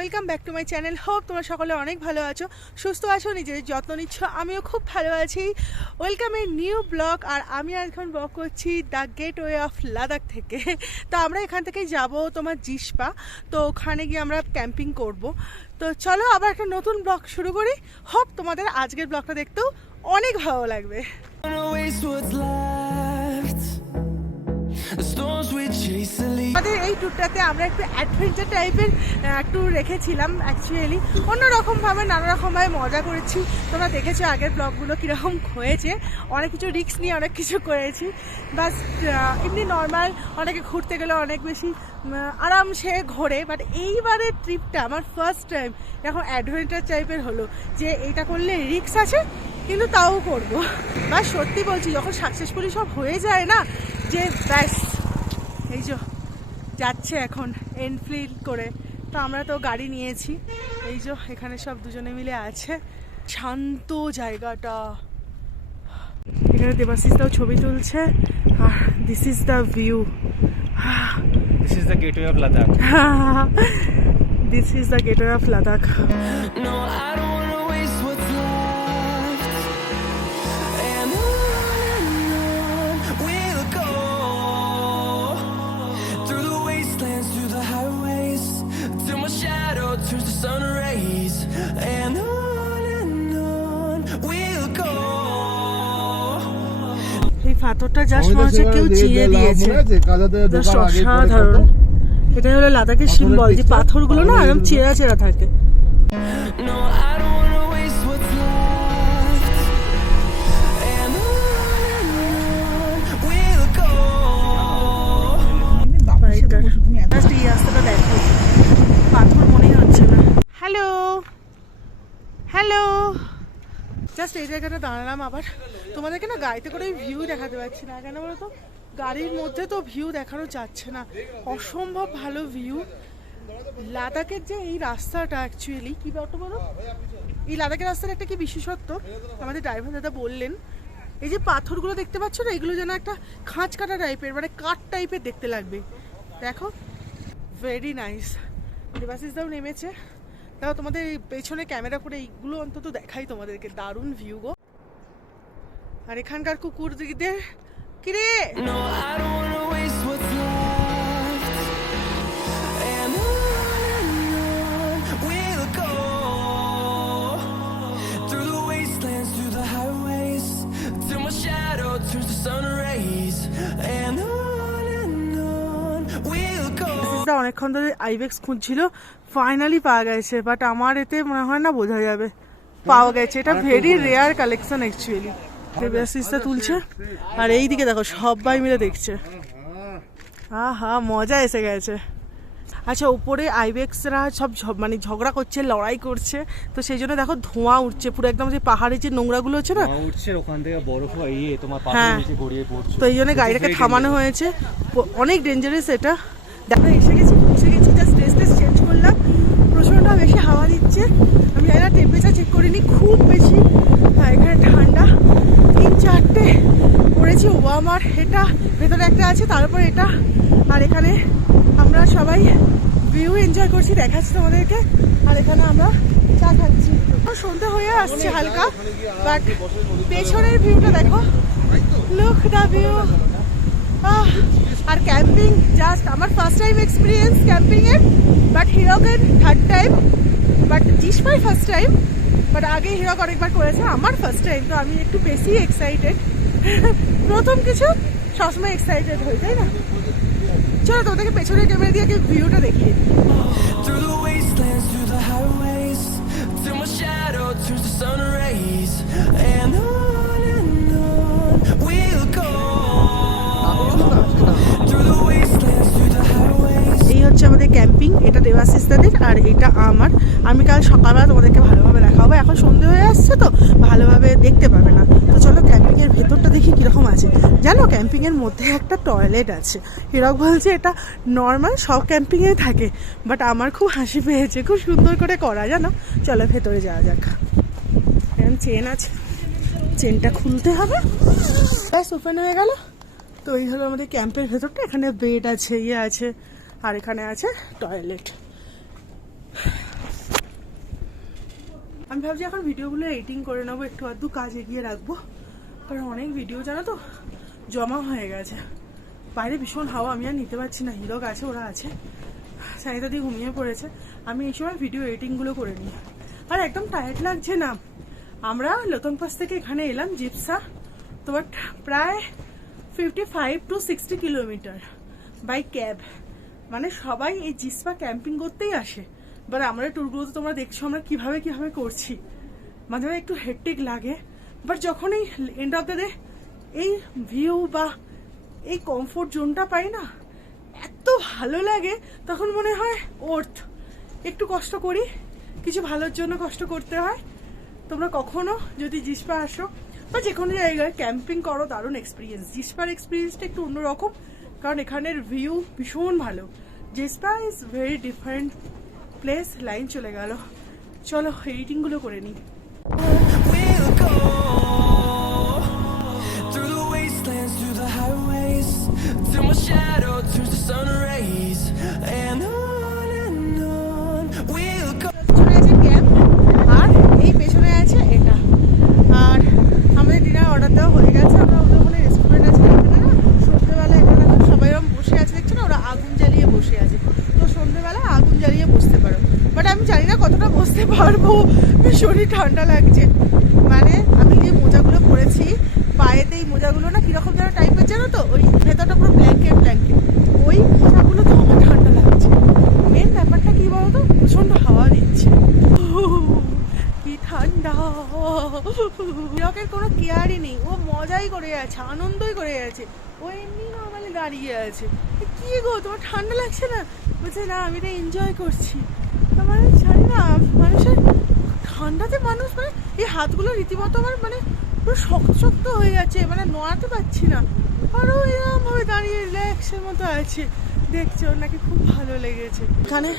Welcome back to my channel. Hope তোমরা সকলে অনেক ভালো আছো, সুস্থ আছো, নিজের যত্ন নিচ্ছ। আমিও খুব ভালো আছি। Welcome a new blog. আর আমি এখন ব্লগ করছি দ্য গেটওয়ে অফ লাদাখ থেকে। তো আমরা এখান থেকে যাব তোমার জিসপা। তো ওখানে গিয়ে আমরা ক্যাম্পিং করব। তো চলো আবার একটা নতুন ব্লগ শুরু করি। হোপ তোমাদের আজকের ব্লগটা দেখতেও অনেক ভালো লাগবে। আমাদের এই ট্যুরটাতে আমরা একটু অ্যাডভেঞ্চার টাইপের ট্যুর রেখেছিলাম। অ্যাকচুয়ালি অন্যরকমভাবে নানারকমভাবে মজা করেছি। তোমরা দেখেছো আগের ব্লগগুলো কীরকম হয়েছে। অনেক কিছু রিস্ক নিয়ে অনেক কিছু করেছি। বাস এমনি নর্মাল অনেকে ঘুরতে গেলে অনেক বেশি আরামসে ঘোরে। বাট এইবারের ট্রিপটা আমার ফার্স্ট টাইম এখন অ্যাডভেঞ্চার টাইপের হলো, যে এইটা করলে রিস্ক আছে কিন্তু তাও করবো। বা সত্যি বলছি, যখন সাকসেসফুলি সব হয়ে যায় না, যে ব্যাস এই যে যাচ্ছে এখন এনফিল্ড করে। তো আমরা তো গাড়ি নিয়েছি, এই যে এখানে সব দুজনে মিলে আছে। শান্ত জায়গাটা, এখানে দেবাশিসটাও ছবি তুলছে। আর this is the view, This is the gateway of Ladakh. This is the gateway of Ladakh. No, I don't wanna waste what's left. And on we'll go, through the wastelands, through the highways, till my shadow turns to sun rays. And on we'll go. এই পাথরটা just মনে হচ্ছে কেউ চিড়ে দিয়েছে। অসাধারণ। এটাই হলো লাদাখের সিম্বল, যে পাথরগুলো না একদম চেরা চেরা থাকে। No, I don't wanna waste what's left. And on we'll go. Just এই রাস্তাটা দেখো, পাথর মনেই হচ্ছে না। হ্যালো হ্যালো, জাস্ট এই জায়গাটা দাঁড়ালাম। আবার তোমাদেরকে না গাড়িতে করে ভিউ দেখাতে পারছি না, কেন বলো তো, গাড়ির মধ্যে তো ভিউ দেখানো যাচ্ছে না। অসম্ভব ভালো ভিউ। লাদাখের যে এই রাস্তাটা অ্যাকচুয়ালি কি বলতো বলো, এই লাদাখের রাস্তার একটা কি বিশেষত্ব আমাদের ড্রাইভার দাদা বললেন, এই যে পাথরগুলো দেখতে পাচ্ছ না, এগুলো যেন একটা খাঁজ কাটা টাইপের, মানে কাঠ টাইপের দেখতে লাগবে। দেখো, ভেরি নাইস। দেবাশিসদাও নেমেছে। দেখো তোমাদের পেছনে ক্যামেরা করে এইগুলো অন্তত দেখাই তোমাদেরকে, দারুণ ভিউ গো। আর এখানকার কুকুর দিদিদের কিরে, No, I don't wanna waste what's left. And on we'll go, through the wastelands, through the highways, till my shadow turns to sun rays. And on we'll go. অনেকক্ষণ ধরে আইবেক্স খুঁজছিল, ফাইনালি পাওয়া গেছে। But আমার এতে মনে হয় না বোঝা যাবে পাওয়া গেছে। এটা ভেরি রেয়ার কালেকশন অ্যাকচুয়ালি। দেবাশিসটা তুলছে আর এইদিকে দেখো সবাই মিলে দেখছে। আহা, মজা এসে গেছে। আচ্ছা, উপরে আইবেক্সরা সব মানে ঝগড়া করছে, লড়াই করছে। তো সেই জন্য দেখো ধোঁয়া উঠছে পুরো, একদম যে পাহাড়ের যে নোংরাগুলো হচ্ছে না, উঠছে ওখান থেকে বরফ হয়ে তোমার পাথর নিচে গড়িয়ে পড়ছে। তো এই জন্য গাড়িটাকে থামানো হয়েছে। অনেক ডেঞ্জারাস এটা। দেখো এসে গেছি, পৌঁছে গেছি। জাস্ট ড্রেস চেঞ্জ করলাম। প্রচণ্ড বেশি হাওয়া দিচ্ছে। আমি জানি না, টেম্পারেচার চেক করিনি, খুব বেশি। হ্যাঁ, এখানে ঠান্ডা। 3-4টে পড়েছি। ও আমার এটা ভেতরে একটা আছে, তারপর এটা। আর এখানে আমরা সবাই ভিউ এনজয় করছি, দেখাচ্ছি তোমাদেরকে। আর এখানে আমরা চা খাচ্ছি। সন্ধ্যে হয়ে আসছে হালকা, বাট পেছনের ভিউটা দেখো, লুক দ্য ভিউ। আর ক্যাম্পিং জাস্ট আমার ফার্স্ট টাইম এক্সপিরিয়েন্স ক্যাম্পিং এর। বাট হিরকের থার্ড টাইম, বাট জিসপাই ফার্স্ট টাইম। বাট আগে হিরক অনেকবার করেছে, আমার ফার্স্ট টাইম। তো আমি একটু বেশি এক্সাইটেড। প্রথম কিছু সবসময় এক্সাইটেড হই, তাই না? চলো তোমাদেরকে পেছনের ক্যামেরা দিয়ে ভিউটা দেখিয়ে। Through the wastelands, through the highways, till my shadow turns to sun rays. And on we'll go, through the wastelands, through the highways. এই হচ্ছে আমাদের ক্যাম্পিং। এটা দেবাশিস দাদের আর এটা আমার। আমি কাল সকালবেলা তোমাদেরকে ভালোভাবে দেখাবো। এখন সন্ধে হয়ে আসছে তো ভালোভাবে দেখতে পাবে না। তো চলো ক্যাম্পিংয়ের ভেতরটা দেখি কীরকম আছে। জানো, ক্যাম্পিংয়ের মধ্যে একটা টয়লেট আছে। হিরক বলছে এটা নর্মাল সব ক্যাম্পিংয়ে থাকে, বাট আমার খুব হাসি পেয়েছে, খুব সুন্দর করে করা। জানো, চলো ভেতরে যাওয়া যাক। এখন চেন আছে, চেনটা খুলতে হবে। ব্যাস, ওপেন হয়ে গেল। তো এই হলো আমাদের ক্যাম্পের ভেতরটা। এখানে বেড আছে, ইয়ে আছে, আর এখানে আছে টয়লেট। আমি ভাবছি এখন ভিডিওগুলো এডিটিং করে নেবো, একটু আধটু কাজ এগিয়ে রাখবো, কারণ অনেক ভিডিও জানো তো জমা হয়ে গেছে। বাইরে ভীষণ হাওয়া, আমি আর নিতে পারছি না। হিরক আছে, ওরা আছে, সানিতা দিয়ে ঘুমিয়ে পড়েছে। আমি এই সময় ভিডিও এডিটিংগুলো করে নিই, আর একদম টায়ার্ড লাগছে না। আমরা লতং পাস থেকে এখানে এলাম জিপসা, তো প্রায় 55 to 60 কিলোমিটার বাই ক্যাব। মানে সবাই এই জিসপা ক্যাম্পিং করতেই আসে, বাট আমরা ট্যুরগুলো তো তোমরা দেখছো আমরা কিভাবে কিভাবে করছি, মাঝে মাঝে একটু হেক্টিক লাগে, বাট যখন এই এন্ড অফ দ্য ডে এই ভিউ বা এই কমফোর্ট জোনটা পাই না, এত ভালো লাগে, তখন মনে হয় ওর্থ। একটু কষ্ট করি, কিছু ভালোর জন্য কষ্ট করতে হয়। তোমরা কখনো যদি জিসপা আসো বা যে কোনো জায়গায় ক্যাম্পিং করো, দারুণ এক্সপিরিয়েন্স। জিসপার এক্সপিরিয়েন্সটা একটু অন্যরকম, কারণ এখানের ভিউ ভীষণ ভালো। Jispa is very different place. Line চলে গেল, চলো এডিটিংগুলো করে নিই। We'll go through the wastelands, through the highways, till my shadow turns to sun rays, and on we'll go. পেছনে আছে ক্যাম্প, আর এই পেছনে আছে এটা। আর আমাদের ডিনার অর্ডার দেওয়া হয়ে গেছে। আমরা ওদের ওখানে রেস্টুরেন্ট আছে এখানে না, সন্ধ্যেবেলা এখানে সবাই এরকম বসে আছে, দেখছো না, ওরা আগুন জ্বালিয়ে বসে আছে। তো সন্ধ্যেবেলা আগুন জ্বালিয়ে বসতে পারো, বাট আমি জানি না কতটা বসতে পারবো, ভীষণই ঠান্ডা লাগছে। মানে আমি যে মোজাগুলো পরেছি পায়েতে, এই মোজাগুলো না কিরকম যেন টাইপের, জানো তো, ওই ভেতরটা পুরো ব্ল্যাঙ্কেট, ওই মোজাগুলো তো আমার ঠান্ডা লাগছে। মেন ব্যাপারটা কি বলতো, প্রচন্ড হাওয়া দিচ্ছে, কি ঠান্ডা। হিরকের কোনো কেয়ারই নেই, ও মজাই করে যাচ্ছে, আনন্দই করে যাচ্ছে। ও এমনি নর্মালি দাঁড়িয়ে আছে। কি গো, তোমার ঠান্ডা লাগছে না? বলছে না, আমি এটা এনজয় করছি। মানে জানি না, মানুষের ঠান্ডাতে মানুষ মানে এই হাতগুলো রীতিমতো আমার মানে পুরো শক্ত শক্ত হয়ে যাচ্ছে, মানে নড়াতে পারছি না। আরও এরকম ভাবে দাঁড়িয়ে রিল্যাক্সের মতো আছে। দেখছো নাকি খুব ভালো লেগেছে। এখানে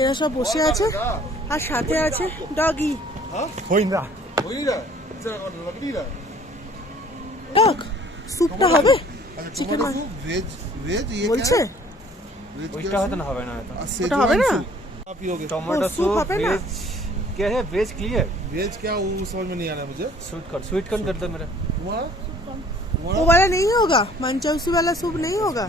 এরা সব বসে আছে, আর সাথে আছে ডগি। ডগ স্যুপটা হবে, চিকেন বলছে ওইটা হয়তো না হবে না, ওটা হবে না। टमाटो सूप सूप है ना? वेज क्या है, वेज क्लियर, वेज क्या वो समझ में नहीं आ रहा है मुझे। स्वीट कॉर्न कर दो मेरा। तुम्हारा वो वाला नहीं होगा, मंचौसी वाला सूप नहीं होगा,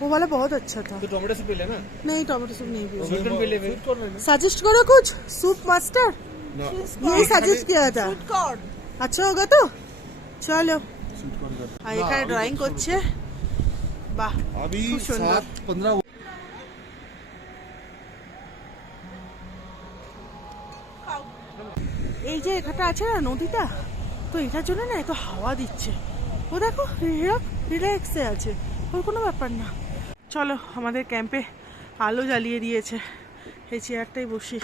वो वाला बहुत अच्छा था। तो टमाटो सूप ले लेना, नहीं टमाटो सूप नहीं पिया। स्वीट कॉर्न भी ले। सजेस्ट करो कुछ, सूप मास्टर ना यही सजेस्ट किया था। अच्छा होगा तो चलो। আর এখানে ড্রয়িং করছে, বাহ अभी खूब सुंदर। 7:15 এই যে এখানটা আছে না নদীটা, তো এটার জন্য না এত হাওয়া দিচ্ছে। ও দেখো রিল্যাক্সে আছে, ওর কোনো ব্যাপার না। চলো আমাদের ক্যাম্পে আলো জ্বালিয়ে দিয়েছে, এই চেয়ারটাই বসি।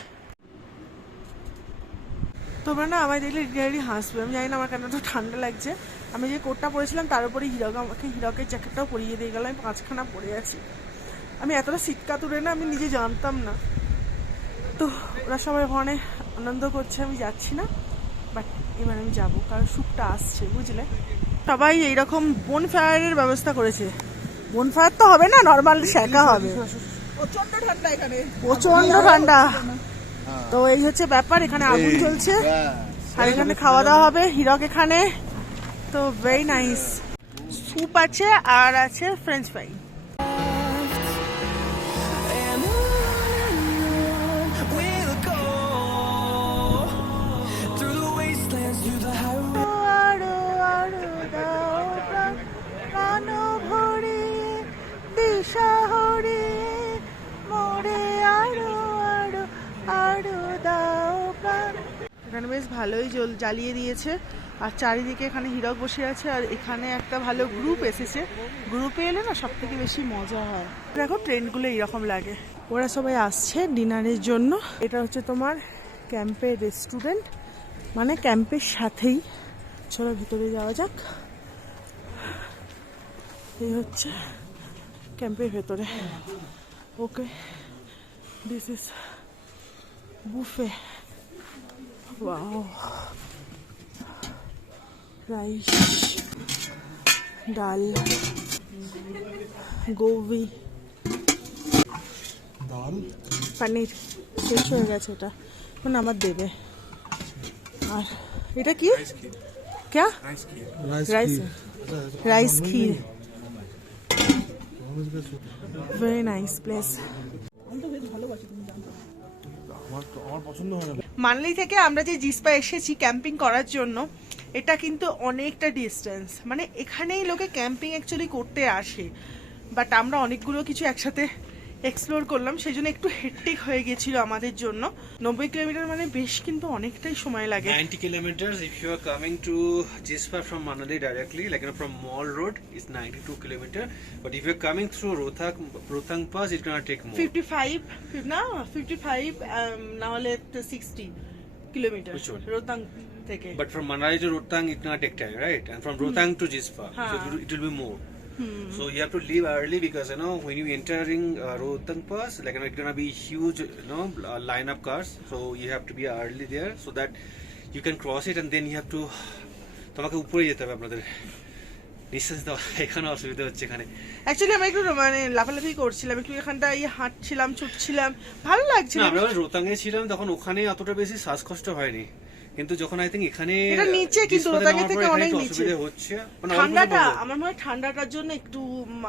তোমরা না আমায় দেখলে রিয়ালি হাসবে, আমি জানি না আমার কেন এত ঠান্ডা লাগছে। আমি যে কোটটা পরেছিলাম তার উপরে হিরকের জ্যাকেটটাও পরিয়ে দিয়ে গেল, আমি 5খানা পরে আছি। আমি এতটা শীতকা তুলে না, আমি নিজে জানতাম না। তো ওরা সবাই ওখানে আনন্দ করছে, আমি যাচ্ছি না, বাট এবার আমি যাবো, কারণ স্যুপটা আসছে, বুঝলে। সবাই এইরকম বোন ফায়ারের ব্যবস্থা করেছে। বোন ফায়ার তো হবে না, নর্মাল শেখা হবে, প্রচন্ড ঠান্ডা এখানে, প্রচন্ড ঠান্ডা। তো এই হচ্ছে ব্যাপার, এখানে আগুন চলছে আর এখানে খাওয়া দাওয়া হবে। হিরক এখানে, তো ভেরি নাইস। স্যুপ আছে আর আছে French fry. And on we'll go through the wastelands, through the highways. আরো আরো দাও প্রাণ, প্রাণ ভরিয়ে দিশা হরিয়ে মোরে, আরো আরো আরো দাও প্রাণ। এখানে বেশ ভালোই জ্বালিয়ে দিয়েছে, আর চারিদিকে এখানে হিরক বসে আছে, আর এখানে একটা ভালো গ্রুপ এসেছে। গ্রুপে এলে না সব থেকে বেশি মজা হয়। দেখো ট্রেন্ডগুলো এইরকম লাগে। ওরা সবাই আসছে ডিনারের জন্য। এটা হচ্ছে তোমার ক্যাম্পের রেস্টুরেন্ট, মানে ক্যাম্পের সাথেই। চলো ভিতরে যাওয়া যাক। এই হচ্ছে ক্যাম্পের ভেতরে। Okay, this is buffet. Wow, rice, dal, gobi, दाल পনির শেষ হয়ে গেছে। এটা মানে আমার দেবে। আর এটা কি क्या রাইস রাইস ক্ষীর ভেরি নাইস প্লেস। আমার পছন্দ হয় না। মানালি থেকে আমরা যে জিসপা এসেছি ক্যাম্পিং করার জন্য, এটা কিন্তু অনেকটা ডিস্টেন্স, মানে এখানেই লোকে ক্যাম্পিং অ্যাকচুয়ালি করতে আসে, বাট আমরা অনেকগুলো কিছু একসাথে এক্সপ্লোর করলাম, সেই জন্য একটু হেক্টিক হয়ে গেছিল আমাদের জন্য। 90 কিলোমিটার মানে বেশ কিন্তু অনেকটাই সময় লাগে। 90 kilometers if you are coming to Jispa from Manali directly, like from Mall Road, is 92 kilometer. But if you're coming through Rohtang Pass, it's gonna take more. 55 না হলে 60 কিলোমিটার Which one? রোহতাং থেকে। But from Manali to Rohtang, it's gonna take time, right? And from Rohtang to Jispa, so it will be more. So you have to leave early because when you entering Rohtang Pass, like it's gonna be huge, line of cars. So you have to be early there so that you can cross it, and then you have to. তোমাকে উপরে যেতে হবে আপনাদের। নিশ্চয় তো এখানে অসুবিধা হচ্ছে এখানে। অ্যাকচুয়ালি আমরা একটু মানে লাফালাফি করছিলাম, একটু এখানটা হাঁটছিলাম, ছুটছিলাম, ভালো লাগছিল। আমরা যখন রোহতাংয়ে ছিলাম তখন ওখানে অতটা বেশি শ্বাসকষ্ট হয়নি, কিন্তু যখন আই থিঙ্ক এখানে এটা নিচে, কিন্তু রোহতাংয়ের থেকে অনেক নিচে হচ্ছে। ঠান্ডাটা আমার মনে হয় ঠান্ডাটার জন্য একটু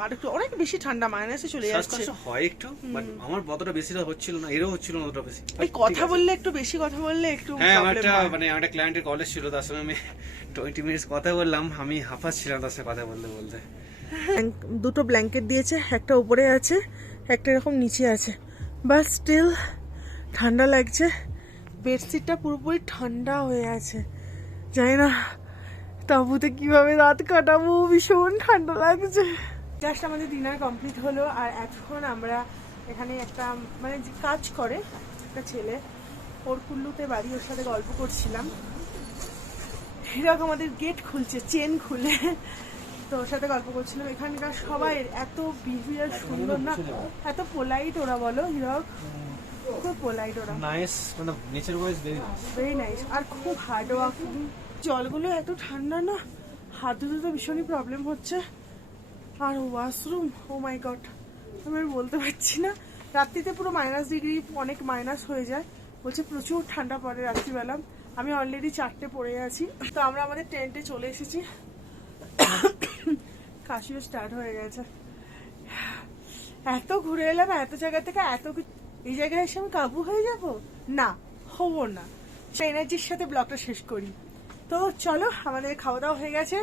আর একটু অনেক বেশি ঠান্ডা, মাইনাসে চলে যাচ্ছে। শ্বাসকষ্ট হয় একটু, বাট আমার অতটা বেশি হচ্ছিল না, এরও হচ্ছিল না অতটা বেশি। এই কথা বললে একটু বেশি কথা বললে একটু হ্যাঁ, আমার একটা ক্লায়েন্টের কলেজ ছিল, তার সঙ্গে আমি 20 মিনিটস কথা বললাম, আমি হাঁপাচ্ছিলাম তার সাথে কথা বলতে বলতে। দুটো ব্ল্যাঙ্কেট দিয়েছে, একটা উপরে আছে, একটা এরকম নিচে আছে, বাট স্টিল ঠান্ডা লাগছে। বেডশিটটা পুরোপুরি ঠান্ডা হয়ে আছে, জানি না তাঁবুতে কিভাবে রাত কাটাবো, ভীষণ ঠান্ডা লাগছে। জাস্ট আমাদের ডিনার কমপ্লিট হলো, আর এখন আমরা এখানে একটা মানে যে কাজ করে একটা ছেলে, ওর কুল্লুতে বাড়ি, ওর সাথে গল্প করছিলাম। এরকম আমাদের গেট খুলছে, চেন খুলে, তো ওর সাথে গল্প করছিলাম। এখানকার সবাই এত বিহেভিয়ার সুন্দর না, এত পোলাইট ওরা, বলো হিরক, খুব পোলাইট ওরা, নাইস, মানে নেচার ওয়াইজ ভেরি নাইস, আর খুব হার্ড ওয়ার্কিং। জলগুলো এত ঠান্ডা না, হাত ধুতে তো ভীষণই প্রবলেম হচ্ছে। আর ওয়াশরুম, ও মাই গড, আমি আর বলতে পারছি না। রাত্রিতে পুরো -ডিগ্রি, অনেক মাইনাস হয়ে যায়, বলছে প্রচুর ঠান্ডা পড়ে রাত্রিবেলা। আমি অলরেডি 4টে পড়ে আছি। তো আমরা আমাদের টেন্টে চলে এসেছি, কাশিও স্টার্ট হয়ে গেছে। এত ঘুরে এলাম এত জায়গা থেকে, এই জায়গায় এসে আমি কাবু হয়ে যাব না, হবো না। সেই এনার্জির সাথে ব্লগটা শেষ করি। তো চলো, আমাদের খাওয়া দাওয়া হয়ে গেছে,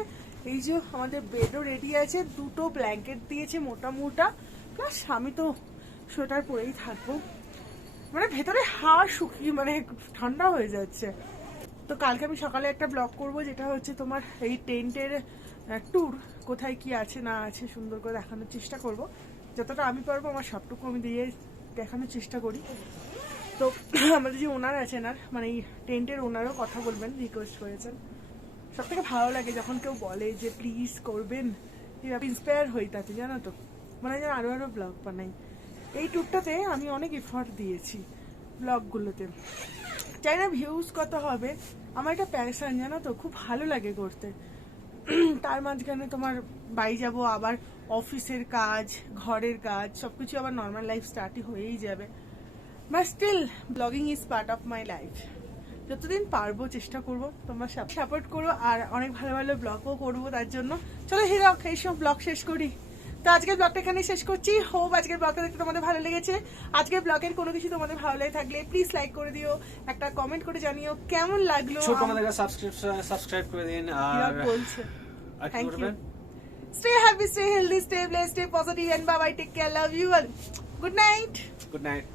এই যে আমাদের বেডও রেডি আছে, দুটো ব্ল্যাঙ্কেট দিয়েছে মোটা মোটা, প্লাস আমি তো সোয়েটার পরেই থাকবো, মানে ভেতরে হাওয়া শুকিয়ে মানে ঠান্ডা হয়ে যাচ্ছে। তো কালকে আমি সকালে একটা ব্লগ করব, যেটা হচ্ছে তোমার এই টেন্টের ট্যুর, কোথায় কি আছে না আছে সুন্দর করে দেখানোর চেষ্টা করব, যতটা আমি পারবো আমার সবটুকু আমি দিয়ে দেখানোর চেষ্টা করি। তো আমাদের যে ওনার আছেন, আর মানে এই টেন্টের ওনারও কথা বলবেন, রিকোয়েস্ট করেছেন। সব থেকে ভালো লাগে যখন কেউ বলে যে প্লিজ করবেন, ইন্সপায়ার হই তাতে, জানো তো, মানে যেন আরো আরো ব্লগ বানাই। এই ট্যুরটাতে আমি অনেক এফর্ট দিয়েছি ব্লগগুলোতে, চাই না ভিউজ কত হবে, আমার একটা প্যাশন, জানো তো, খুব ভালো লাগে করতে। তার মাঝখানে তোমার বাড়ি যাব, আবার অফিসের কাজ, ঘরের কাজ, সবকিছু আবার নর্মাল লাইফ স্টার্টই হয়েই যাবে, বাট স্টিল ব্লগিং is part of my life. যতদিন পারবো চেষ্টা করবো, তোমরা সাপোর্ট করো, আর অনেক ভালো ভালো ব্লগও করবো তার জন্য। চলো হিরক, এইসব ব্লগ শেষ করি। তো আজকের ব্লগটা এখানেই শেষ করছি। হোপ আজকের ব্লগটা দেখতে তোমাদের ভালো লেগেছে। আজকের ব্লগের কোনো কিছু তোমাদের ভালো লেগে থাকলে প্লিজ লাইক করে দিও, একটা কমেন্ট করে জানিও কেমন লাগলো। সাবস্ক্রাইব করে দিন, আর বলছে thank you. Stay happy, stay healthy, stay blessed, stay positive, and bye bye. Take care. Love you all. Good night. Good night.